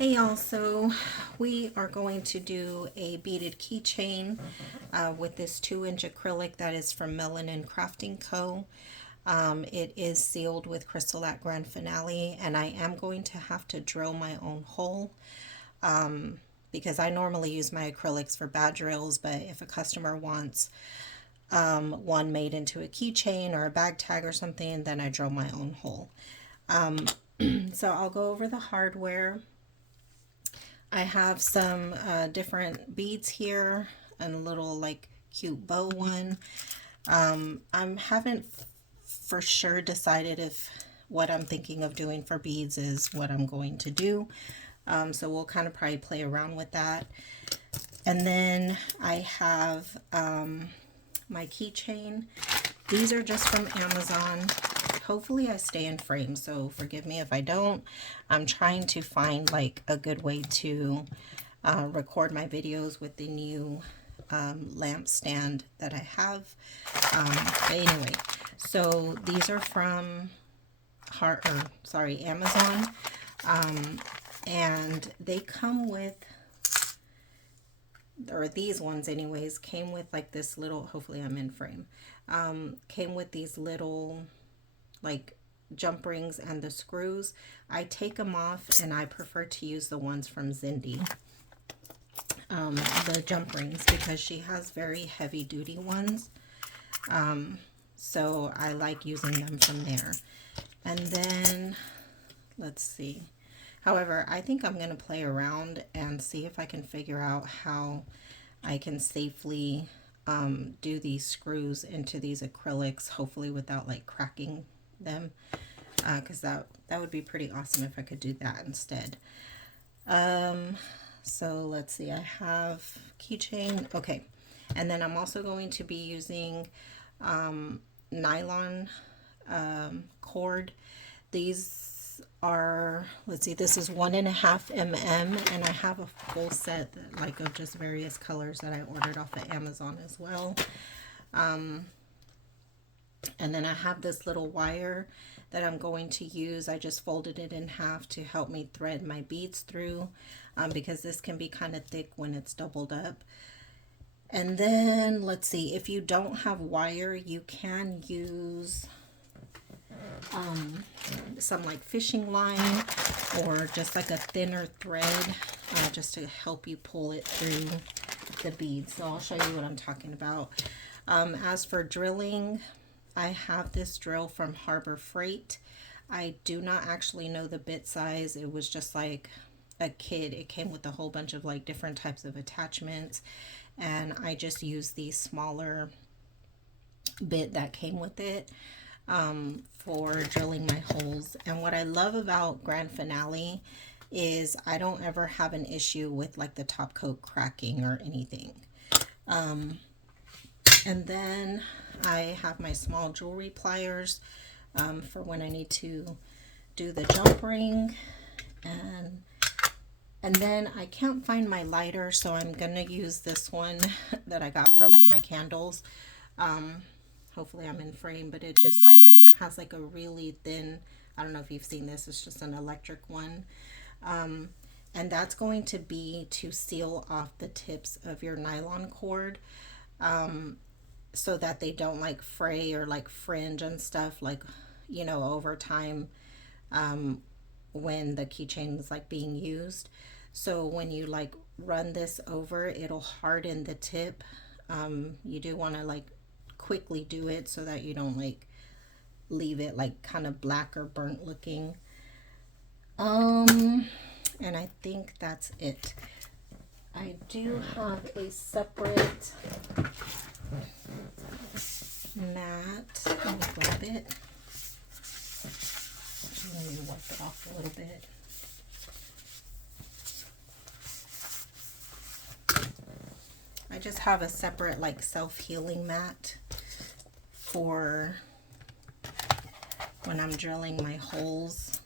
Hey y'all, so we are going to do a beaded keychain with this 2-inch acrylic that is from Melanin Crafting Co. It is sealed with Crystal Grand Finale, and I am going to have to drill my own hole because I normally use my acrylics for bad drills, but if a customer wants one made into a keychain or a bag tag or something, then I drill my own hole. So I'll go over the hardware. I have some different beads here and a little like cute bow one. I haven't for sure decided if what I'm thinking of doing for beads is what I'm going to do. So we'll kind of probably play around with that. And then I have my keychain. These are just from Amazon. Hopefully I stay in frame, so forgive me if I don't. I'm trying to find like a good way to record my videos with the new lamp stand that I have. But anyway, so these are from Amazon, and they come with, or these ones anyways, came with like this little, hopefully I'm in frame, came with these little like jump rings and the screws. I take them off and I prefer to use the ones from Cindy, the jump rings, because she has very heavy duty ones, so I like using them from there. And then let's see, however, I think I'm going to play around and see if I can figure out how I can safely do these screws into these acrylics, hopefully without like cracking them, because that would be pretty awesome if I could do that instead. So let's see, I have keychain, okay, and then I'm also going to be using nylon cord. These are, let's see, this is 1.5 mm, and I have a full set like of just various colors that I ordered off of Amazon as well. And then I have this little wire that I'm going to use. I just folded it in half to help me thread my beads through, because this can be kind of thick when it's doubled up. And then let's see, if you don't have wire, you can use some like fishing line or just like a thinner thread, just to help you pull it through the beads. So I'll show you what I'm talking about. As for drilling, I have this drill from Harbor Freight. I do not actually know the bit size. It was just like a kit. It came with a whole bunch of like different types of attachments, and I just used the smaller bit that came with it for drilling my holes. And what I love about Grand Finale is I don't ever have an issue with like the top coat cracking or anything. And then I have my small jewelry pliers for when I need to do the jump ring. And then I can't find my lighter, so I'm gonna use this one that I got for like my candles. Hopefully I'm in frame, but it just like has like a really thin, I don't know if you've seen this, it's just an electric one. And that's going to be to seal off the tips of your nylon cord, so that they don't like fray or like fringe and stuff, like, you know, over time when the keychain is like being used. So when you like run this over, it'll harden the tip. You do want to like quickly do it so that you don't like leave it like kind of black or burnt looking. And I think that's it. I do have a separate mat. Let me grab it. Let me wipe it off a little bit. I just have a separate like self-healing mat for when I'm drilling my holes.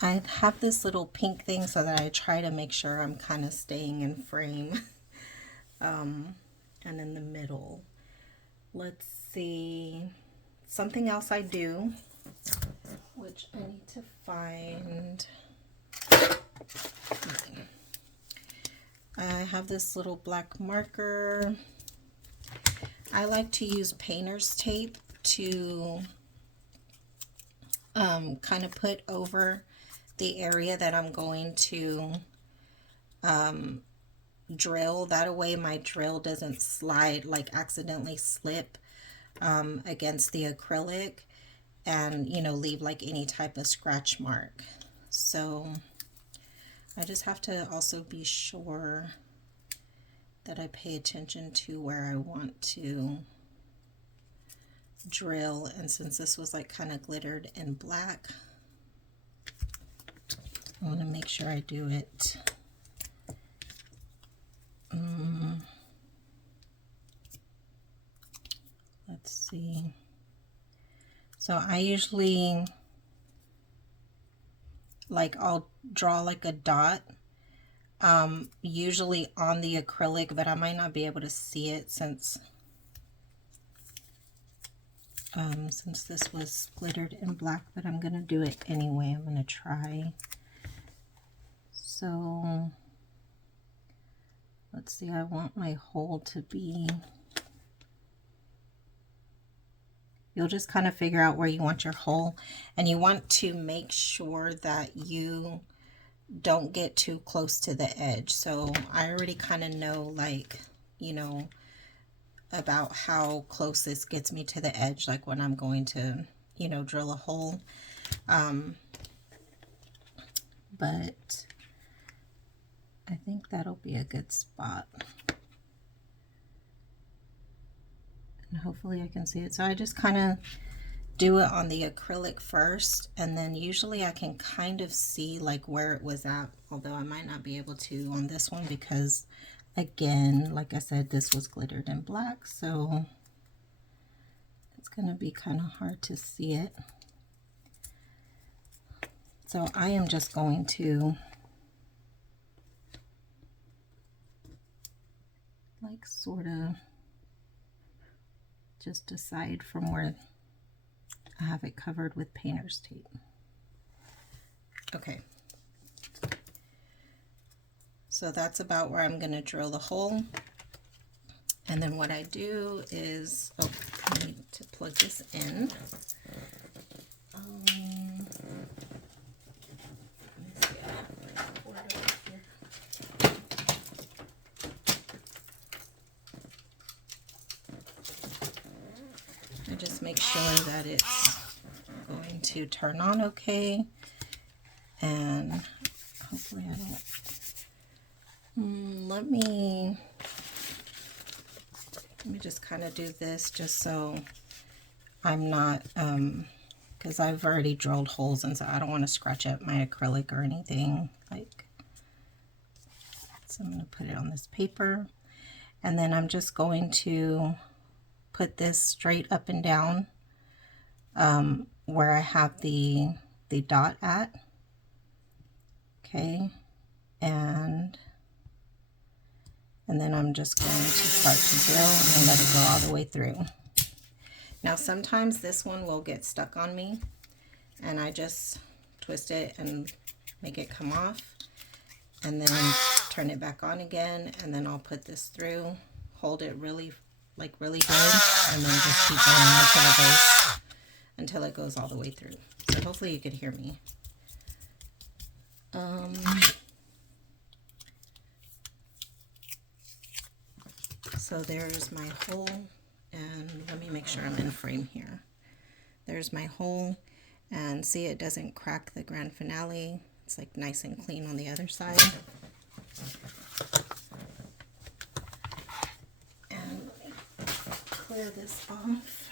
I have this little pink thing so that I try to make sure I'm kind of staying in frame. And in the middle, let's see, something else I do, which I need to find. I have this little black marker. I like to use painter's tape to kind of put over the area that I'm going to drill. That way my drill doesn't slide, like accidentally slip against the acrylic and, you know, leave like any type of scratch mark. So I just have to also be sure that I pay attention to where I want to drill. And since this was like kind of glittered in black, I want to make sure I do it let's see. So I usually, like, I'll draw like a dot usually on the acrylic, but I might not be able to see it since this was glittered in black, but I'm gonna do it anyway. I'm gonna try. So let's see, I want my hole to be, you'll just kind of figure out where you want your hole, and you want to make sure that you don't get too close to the edge. So I already kind of know, like, you know, about how close this gets me to the edge, like when I'm going to, you know, drill a hole. But I think that'll be a good spot. And hopefully I can see it. So I just kind of do it on the acrylic first, and then usually I can kind of see like where it was at, although I might not be able to on this one because, again, like I said, this was glittered in black, so it's gonna be kind of hard to see it. So I am just going to like sort of just decide from where I have it covered with painter's tape. Okay. So that's about where I'm going to drill the hole. And then what I do is, oh, I need to plug this in. I just make sure that it's going to turn on okay, and hopefully I don't, let me just kind of do this just so I'm not, because I've already drilled holes, and so I don't want to scratch up my acrylic or anything. Like, so I'm going to put it on this paper, and then I'm just going to put this straight up and down where I have the dot at. Okay, and then I'm just going to start to drill and let it go all the way through. Now sometimes this one will get stuck on me, and I just twist it and make it come off, and then turn it back on again, and then I'll put this through, hold it really good, and then just keep going until it goes all the way through. So hopefully you could hear me. So there's my hole, and let me make sure I'm in frame here. There's my hole, and see, it doesn't crack the grand finale. It's like nice and clean on the other side. And let me clear this off.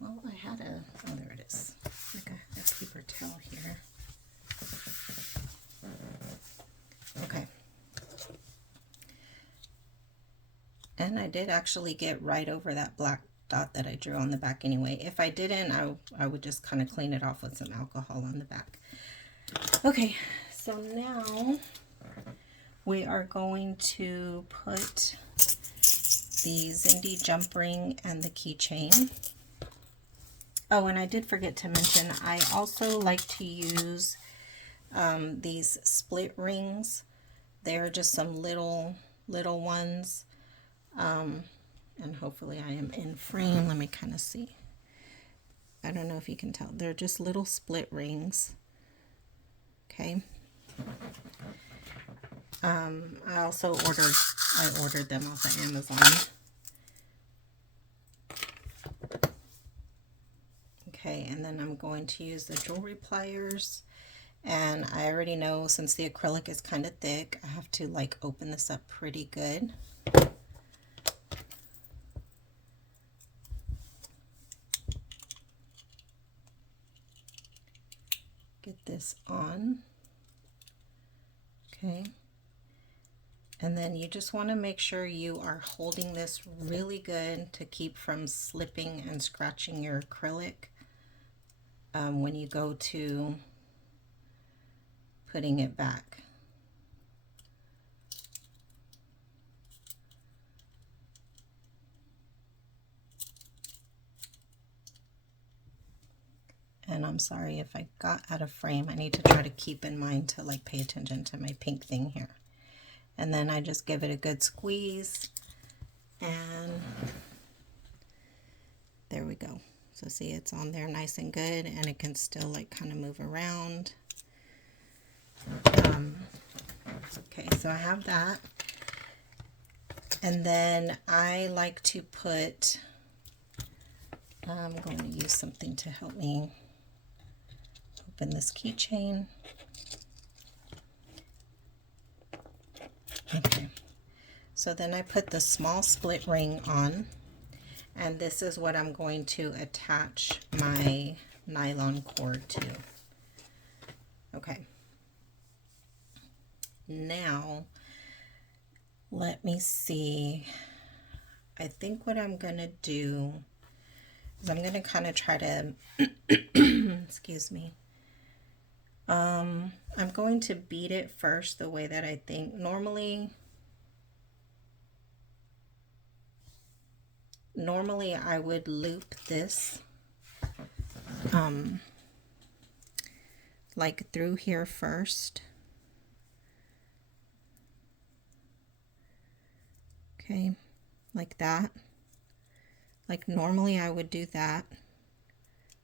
Well, I had a, oh, there it is. Like a paper towel here. Okay. And I did actually get right over that black dot that I drew on the back anyway. If I didn't, I would just kind of clean it off with some alcohol on the back. Okay, so now we are going to put the Zindi jump ring and the keychain. Oh, and I did forget to mention, I also like to use these split rings. They're just some little ones. And hopefully I am in frame. Let me kind of see. I don't know if you can tell. They're just little split rings. Okay. I also ordered them off of Amazon. Okay, and then I'm going to use the jewelry pliers. And I already know, since the acrylic is kind of thick, I have to like open this up pretty good. Get this on. Okay. And then you just want to make sure you are holding this really good to keep from slipping and scratching your acrylic when you go to putting it back. And I'm sorry if I got out of frame. I need to try to keep in mind to like pay attention to my pink thing here. And then I just give it a good squeeze, and there we go. So see, it's on there nice and good, and it can still like kind of move around. Okay, so I have that. And then I like to put, I'm going to use something to help me open this keychain. Okay, so then I put the small split ring on, and this is what I'm going to attach my nylon cord to. Okay, now let me see. I think what I'm gonna do is I'm gonna kind of try to excuse me. I'm going to bead it first the way that I think. Normally I would loop this like through here first. Okay, like that. Like normally I would do that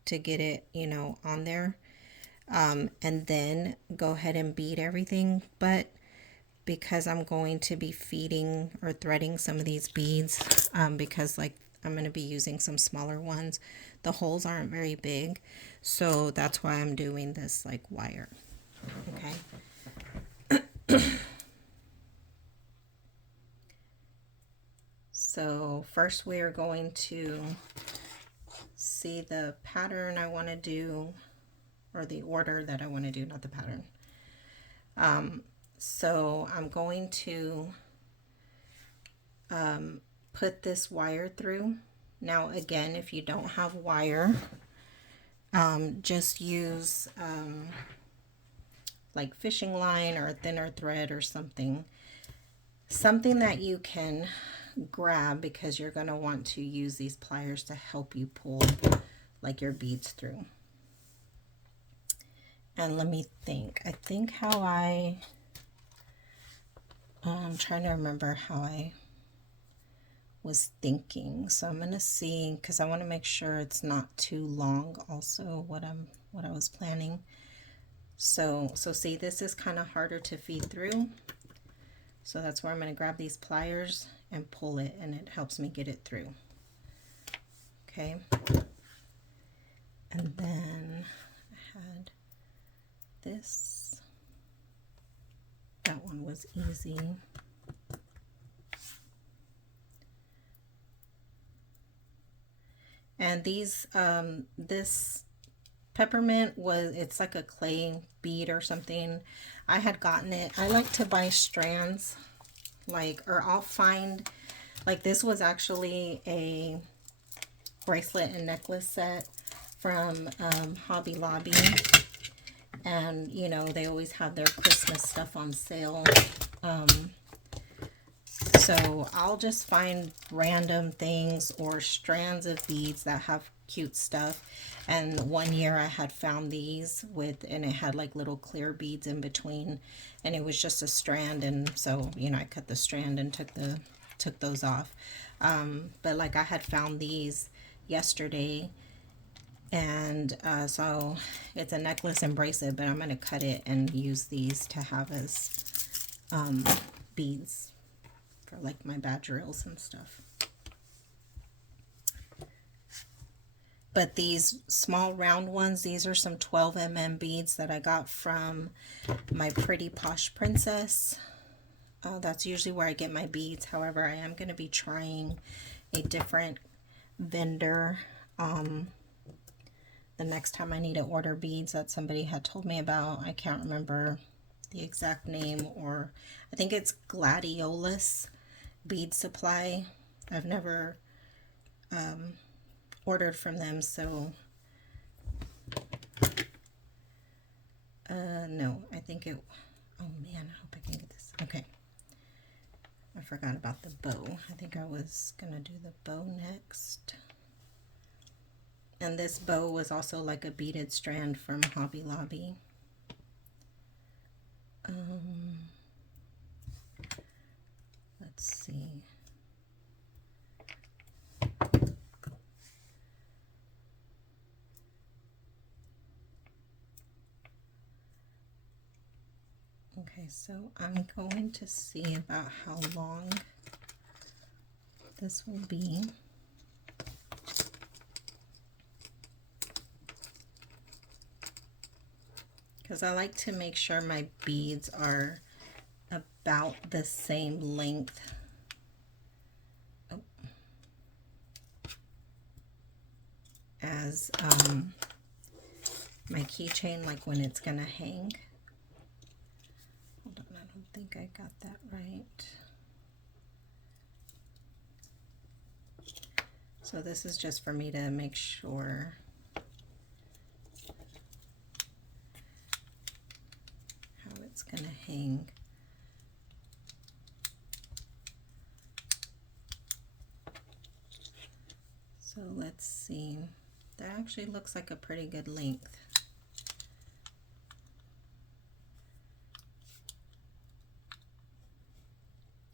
to get it, you know, on there. And then go ahead and bead everything, but because I'm going to be feeding or threading some of these beads, because like I'm going to be using some smaller ones, the holes aren't very big, so that's why I'm doing this like wire. Okay. So first we are going to see the pattern I want to do, or the order that I want to do, not the pattern. So I'm going to put this wire through. Now again, if you don't have wire, just use like fishing line or a thinner thread or something that you can grab, because you're going to want to use these pliers to help you pull like your beads through. And let me think. I think how I'm trying to remember how I was thinking. So I'm going to see, because I want to make sure it's not too long also, what I was planning. So see, this is kind of harder to feed through. So that's where I'm going to grab these pliers and pull it, and it helps me get it through. Okay. And then I had this. That one was easy. And these, this peppermint it's like a clay bead or something. I had gotten it. I like to buy strands, or I'll find, like this was actually a bracelet and necklace set from Hobby Lobby. And, you know, they always have their Christmas stuff on sale. So I'll just find random things or strands of beads that have cute stuff. And one year I had found these with, and it had like little clear beads in between, and it was just a strand, and so, you know, I cut the strand and took those off. But like I had found these yesterday, and so it's a necklace and bracelet, but I'm going to cut it and use these to have as beads for like my badgerils and stuff. But these small round ones, these are some 12 mm beads that I got from my Pretty Posh Princess. That's usually where I get my beads. However, I am going to be trying a different vendor the next time I need to order beads that somebody had told me about. I can't remember the exact name, or I think it's Gladiolus Bead Supply. I've never ordered from them, so no, I think it, oh man, I hope I can get this. Okay, I forgot about the bow. I think I was gonna do the bow next. And this bow was also like a beaded strand from Hobby Lobby. Let's see. Okay, so I'm going to see about how long this will be. Because I like to make sure my beads are about the same length. Oh. As my keychain, like when it's gonna hang. Hold on, I don't think I got that right. So this is just for me to make sure how it's gonna hang. So let's see. That actually looks like a pretty good length.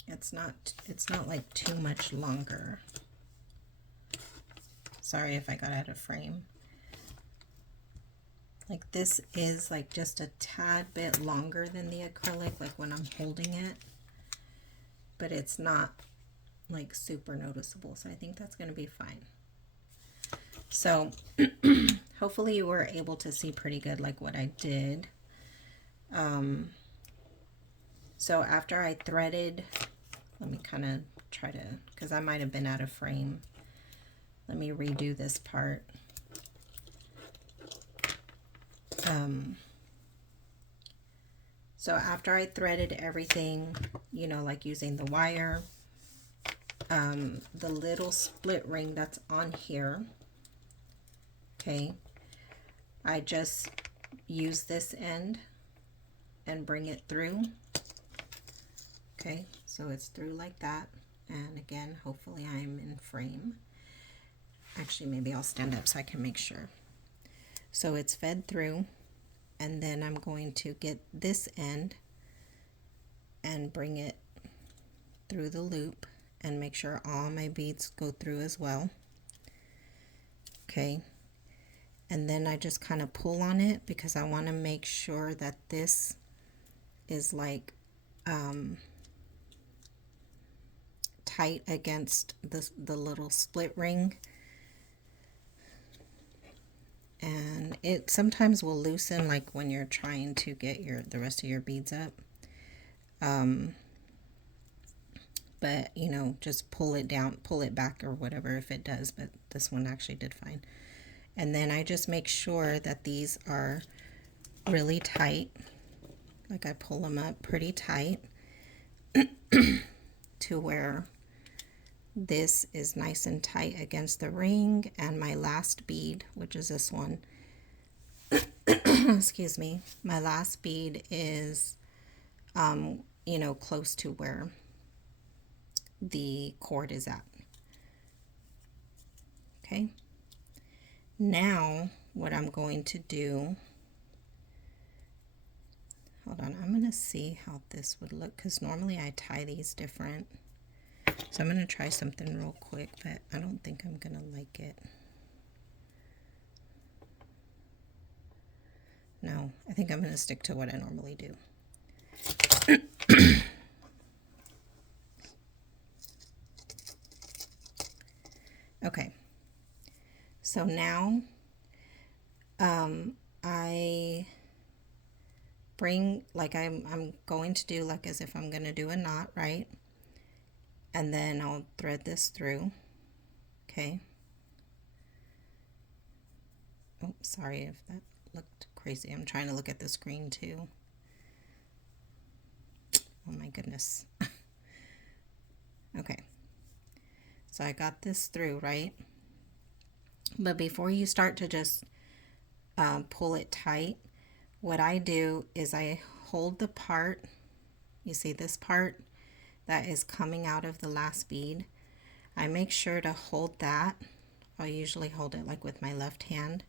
It's not like too much longer. Sorry if I got out of frame. Like this is like just a tad bit longer than the acrylic, like when I'm holding it, but it's not like super noticeable, so I think that's going to be fine. So hopefully you were able to see pretty good like what I did. So after I threaded, let me kind of try to, because I might have been out of frame. Let me redo this part. So after I threaded everything, you know, like using the wire, the little split ring that's on here, okay, I just use this end and bring it through. Okay, so it's through like that. And again, hopefully I'm in frame. Actually, maybe I'll stand up so I can make sure. So it's fed through, and then I'm going to get this end and bring it through the loop and make sure all my beads go through as well. Okay, and then I just kind of pull on it because I want to make sure that this is like tight against the little split ring. And it sometimes will loosen like when you're trying to get the rest of your beads up. But you know, just pull it down, pull it back or whatever if it does, but this one actually did fine. And then I just make sure that these are really tight. Like I pull them up pretty tight to where this is nice and tight against the ring, and my last bead, which is this one, excuse me, my last bead is you know, close to where the cord is at. Okay, Now what I'm going to do, hold on, I'm going to see how this would look, because normally I tie these different. So I'm going to try something real quick, but I don't think I'm going to like it. No, I think I'm going to stick to what I normally do. Okay, so now I bring, like I'm going to do like as if I'm going to do a knot, right? And then I'll thread this through, okay? Oh, sorry if that looked crazy. I'm trying to look at the screen too. Oh my goodness. Okay, so I got this through, right? But before you start to just pull it tight, what I do is I hold the part, you see this part that is coming out of the last bead. I make sure to hold that. I'll usually hold it like with my left hand.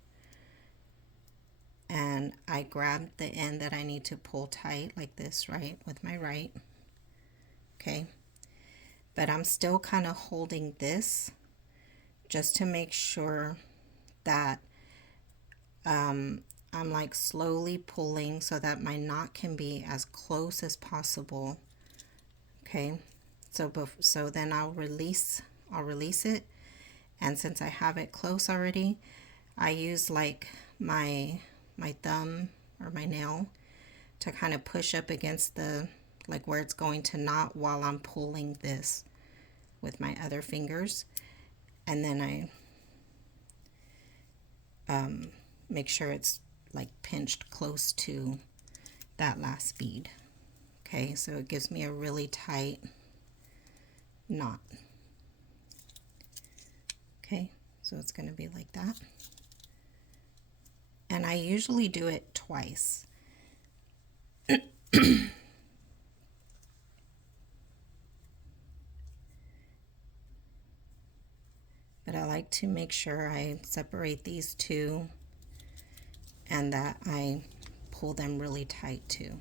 And I grab the end that I need to pull tight like this, right, with my right. Okay. But I'm still kind of holding this just to make sure that I'm like slowly pulling so that my knot can be as close as possible. Okay, so then I'll release it, and since I have it close already, I use like my thumb or my nail to kind of push up against the, like where it's going to knot, while I'm pulling this with my other fingers, and then I make sure it's like pinched close to that last bead. Okay, so it gives me a really tight knot. Okay, so it's going to be like that. And I usually do it twice. But I like to make sure I separate these two and that I pull them really tight too.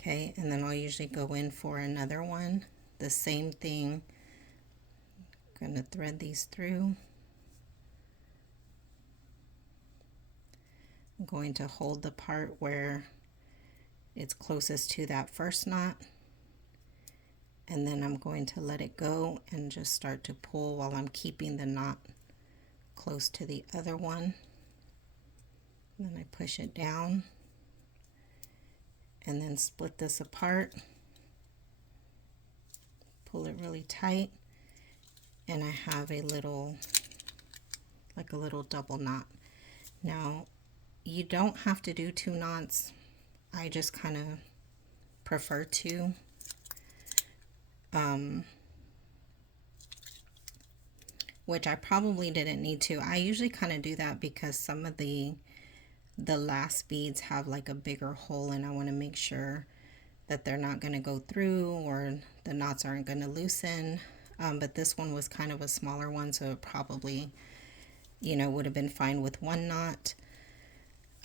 Okay, and then I'll usually go in for another one. The same thing. I'm going to thread these through. I'm going to hold the part where it's closest to that first knot, and then I'm going to let it go and just start to pull while I'm keeping the knot close to the other one. And then I push it down and then split this apart, pull it really tight, and I have a little, like a little double knot. Now, you don't have to do 2 knots. I just kind of prefer to. Which I probably didn't need to. I usually kind of do that because some of the last beads have like a bigger hole, and I want to make sure that they're not going to go through or the knots aren't going to loosen. But this one was kind of a smaller one, so it probably, you know, would have been fine with 1 knot.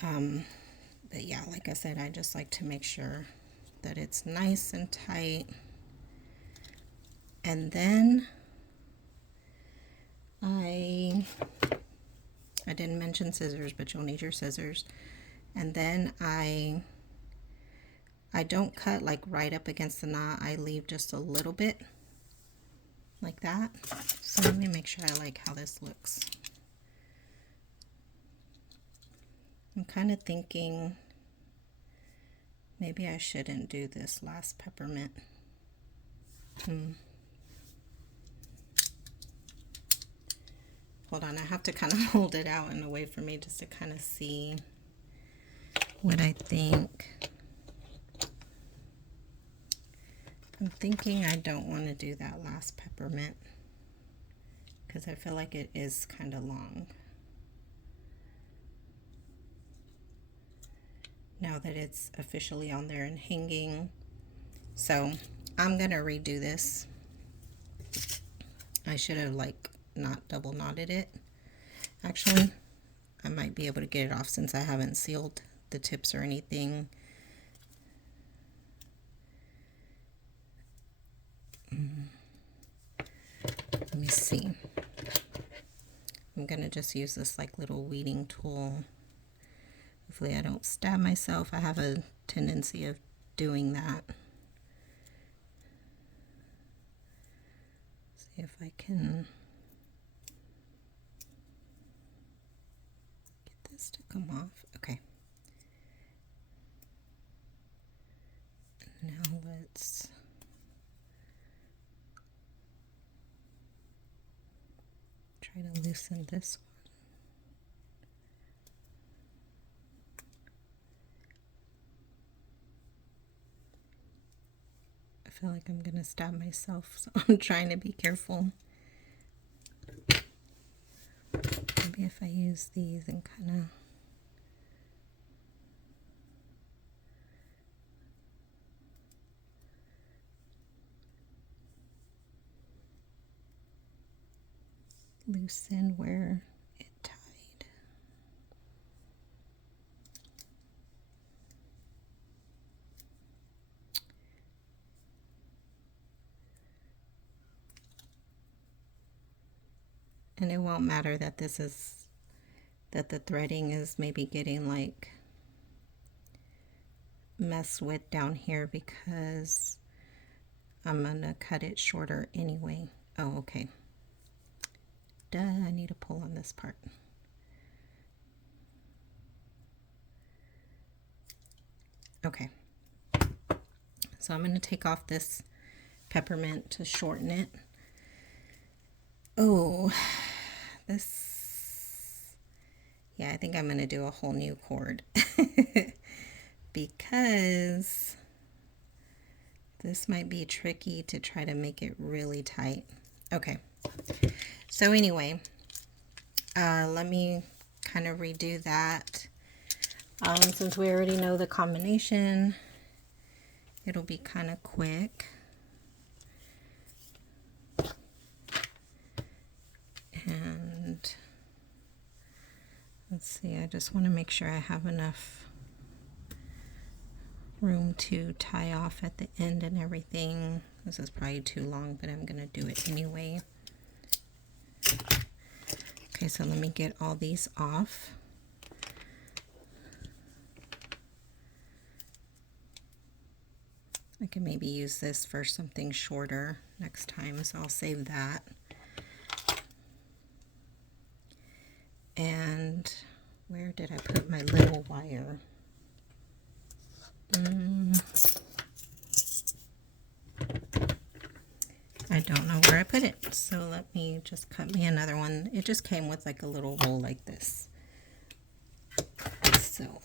But yeah, like I said, I just like to make sure that it's nice and tight. And then I didn't mention scissors, but you'll need your scissors. And then I don't cut like right up against the knot. I leave just a little bit like that. So let me make sure I like how this looks. I'm kind of thinking maybe I shouldn't do this last peppermint. Hold on, I have to kind of hold it out in a way for me just to kind of see what I think. I'm thinking I don't want to do that last peppermint because I feel like it is kind of long. Now that it's officially on there and hanging. So I'm going to redo this. I should have like not double knotted it, Actually, I might be able to get it off since I haven't sealed the tips or anything. Let me see. I'm gonna just use this like little weeding tool. Hopefully I don't stab myself. I have a tendency of doing that. See if I can get this to come off. Okay. Now let's try to loosen this one. I feel like I'm gonna stab myself, so I'm trying to be careful. Maybe if I use these and kind of loosen where it tied. And it won't matter that that the threading is maybe getting like messed with down here because I'm gonna cut it shorter anyway. Oh, okay. Duh, I need to pull on this part. Okay. So I'm gonna take off this peppermint to shorten it. Oh, yeah, I think I'm going to do a whole new cord because this might be tricky to try to make it really tight. Okay, so anyway, let me kind of redo that. Since we already know the combination, it'll be kind of quick. And let's see, I just want to make sure I have enough room to tie off at the end and everything. This is probably too long, but I'm going to do it anyway. Okay, so let me get all these off. I can maybe use this for something shorter next time, so I'll save that. And where did I put my little wire? I don't know where I put it, so let me just cut me another one. It just came with like a little roll like this. So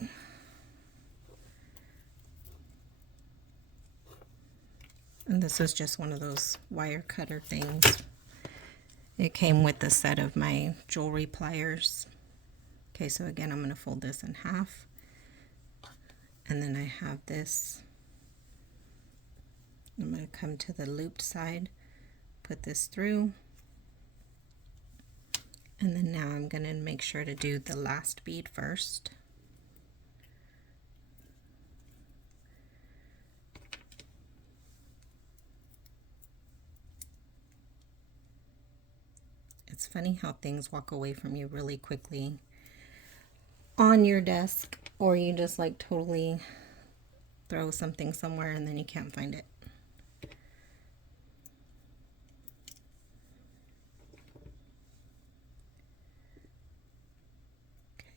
and this is just one of those wire cutter things. It came with the set of my jewelry pliers. Okay, so again, I'm going to fold this in half. And then I have this. I'm going to come to the looped side, put this through. And then now I'm going to make sure to do the last bead first. It's funny how things walk away from you really quickly on your desk, or you just like totally throw something somewhere and then you can't find it.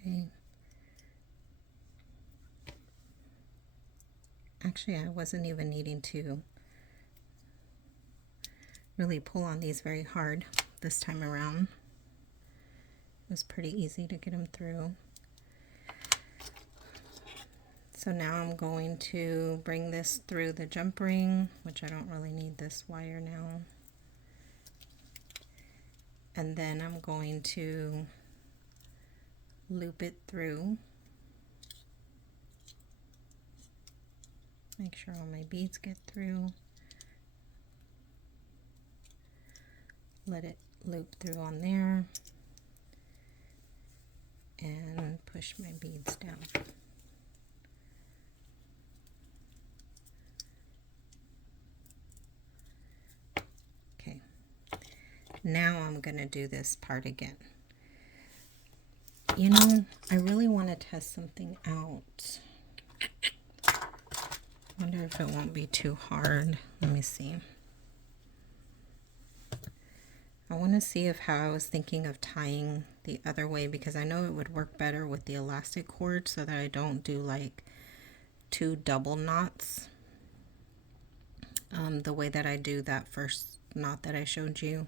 Okay. Actually, I wasn't even needing to really pull on these very hard this time around. It was pretty easy to get them through. So now I'm going to bring this through the jump ring, which I don't really need this wire now. And then I'm going to loop it through. Make sure all my beads get through. Let it loop through on there. and push my beads down. Okay, now I'm going to do this part again. You know, I really want to test something out. Wonder if it won't be too hard. Let me see. I want to see if how I was thinking of tying the other way, because I know it would work better with the elastic cord so that I don't do like 2 double knots the way that I do that first knot that I showed you.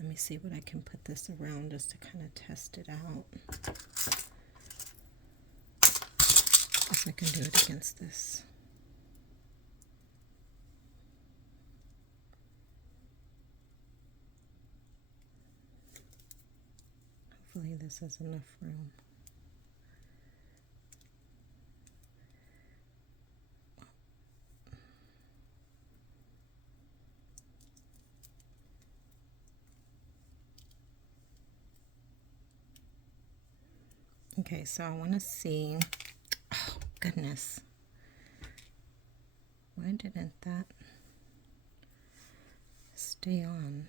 Let me see what I can put this around just to kind of test it out. If I can do it against this. Hopefully this has enough room. Okay, so I want to see, oh goodness, why didn't that stay on?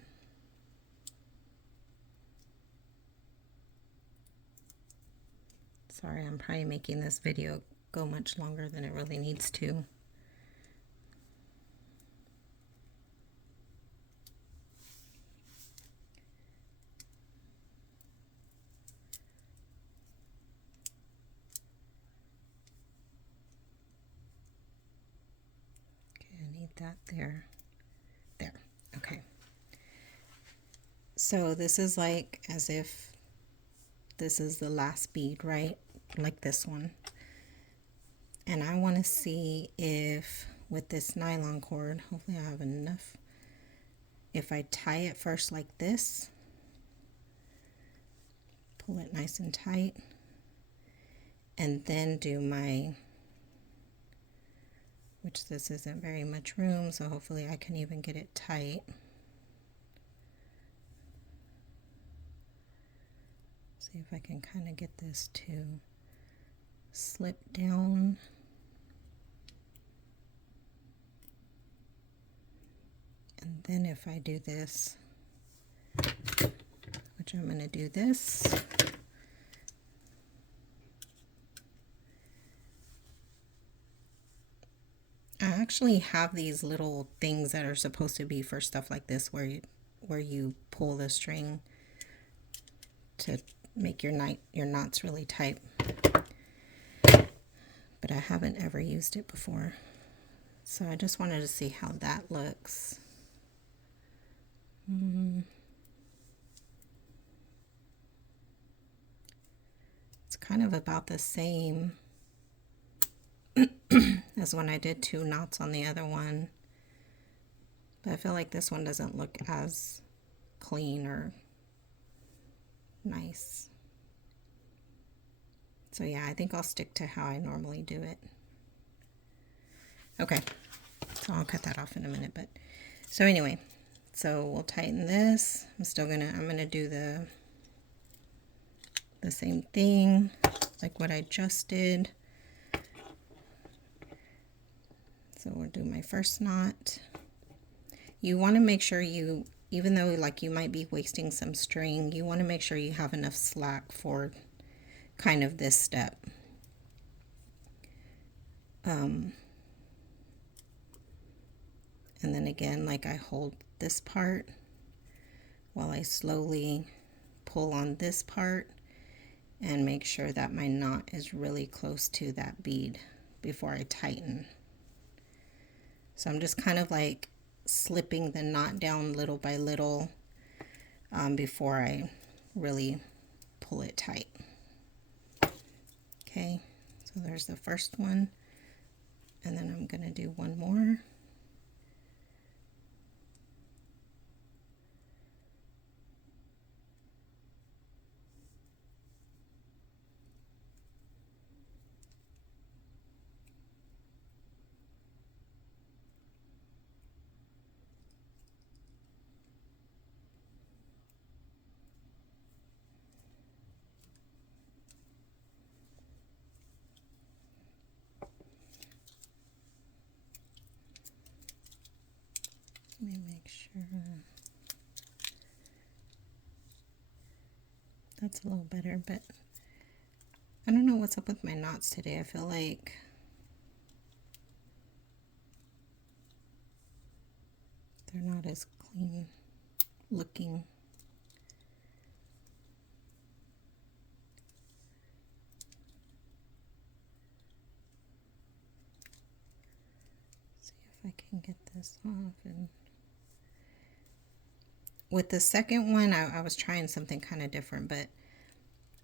Sorry, I'm probably making this video go much longer than it really needs to. That there. Okay, so this is like as if this is the last bead, right? Like this one. And I want to see if with this nylon cord, hopefully I have enough, if I tie it first like this, pull it nice and tight, and then do my, which this isn't very much room, so hopefully I can even get it tight. See if I can kind of get this to slip down. And then if I do this, which I'm going to do this, I actually have these little things that are supposed to be for stuff like this, where you pull the string to make your knots really tight. But I haven't ever used it before. So I just wanted to see how that looks. It's kind of about the same as when I did 2 knots on the other one, but I feel like this one doesn't look as clean or nice. So yeah, I think I'll stick to how I normally do it. Okay, so I'll cut that off in a minute, but so anyway, so we'll tighten this. I'm gonna do the same thing like what I just did. So we'll do my first knot. You want to make sure you, even though like you might be wasting some string, you want to make sure you have enough slack for kind of this step. And then again, like I hold this part while I slowly pull on this part and make sure that my knot is really close to that bead before I tighten. So I'm just kind of like slipping the knot down little by little before I really pull it tight. Okay, so there's the first one, and then I'm going to do one more. sure that's a little better, but I don't know what's up with my knots today. I feel like they're not as clean looking. See if I can get this off. And with the second one, I was trying something kind of different, but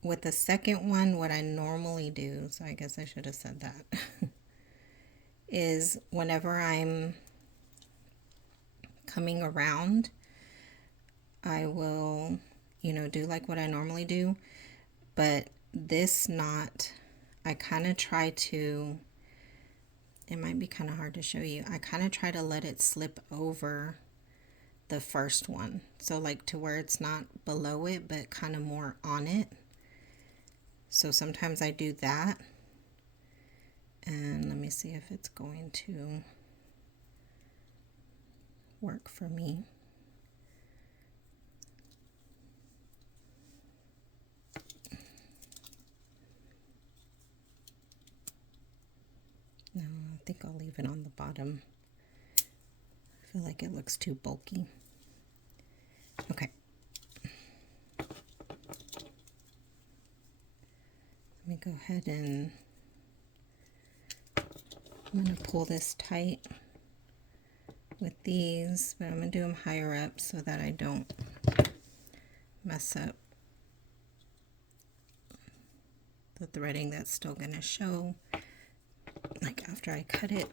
with the second one, what I normally do, so I guess I should have said that, is whenever I'm coming around, I will, you know, do like what I normally do. But this knot, I kind of try to, it might be kind of hard to show you, I kind of try to let it slip over the first one. So like to where it's not below it, but kind of more on it. So sometimes I do that. And let me see if it's going to work for me. No, I think I'll leave it on the bottom. I feel like it looks too bulky. Okay. Let me go ahead and I'm going to pull this tight with these, but I'm going to do them higher up so that I don't mess up the threading that's still going to show like after I cut it.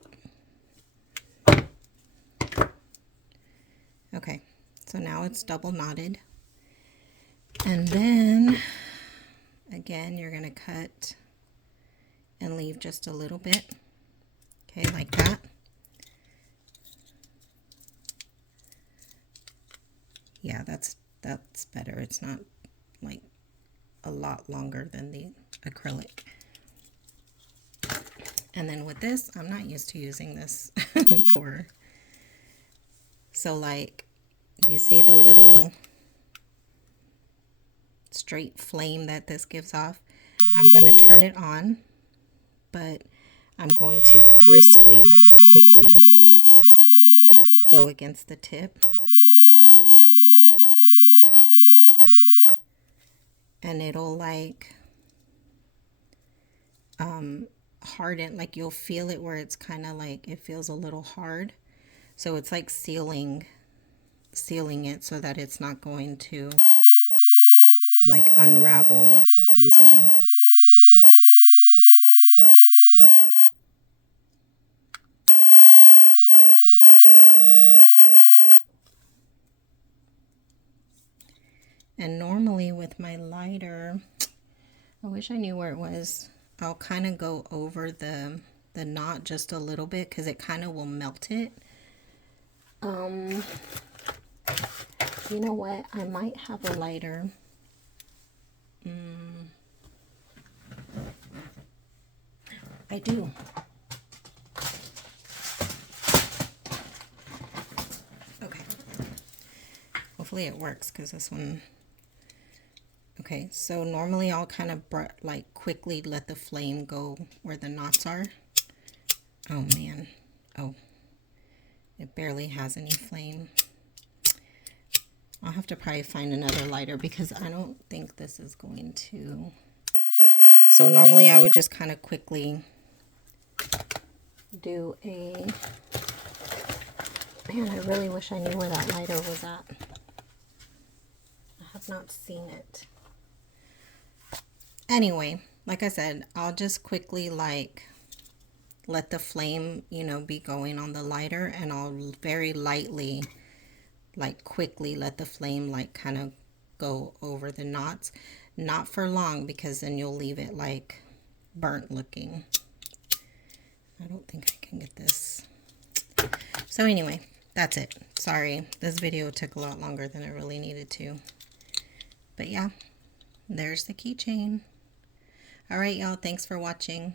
Okay, so now it's double knotted, and then again you're going to cut and leave just a little bit, okay, like that. Yeah, that's better. It's not like a lot longer than the acrylic. And then with this, I'm not used to using this for, so like you see the little straight flame that this gives off. I'm going to turn it on, but I'm going to briskly, like quickly, go against the tip. And it'll like harden, like you'll feel it where it's kind of like it feels a little hard. So it's like sealing it so that it's not going to like unravel or easily. And normally with my lighter, I wish I knew where it was, I'll kind of go over the knot just a little bit because it kind of will melt it. You know what? I might have a lighter. I do. Okay. Hopefully it works because this one. Okay, so normally I'll kind of like quickly let the flame go where the knots are. Oh man. Oh. It barely has any flame. I'll have to probably find another lighter because I don't think this is going to. So normally I would just kind of quickly do a, man, I really wish I knew where that lighter was at. I have not seen it. Anyway, like I said, I'll just quickly like let the flame, you know, be going on the lighter, and I'll very lightly, like quickly let the flame like kind of go over the knots. Not for long because then you'll leave it like burnt looking. I don't think I can get this. So anyway, that's it. Sorry, this video took a lot longer than it really needed to. But yeah, there's the keychain. All right, y'all, thanks for watching.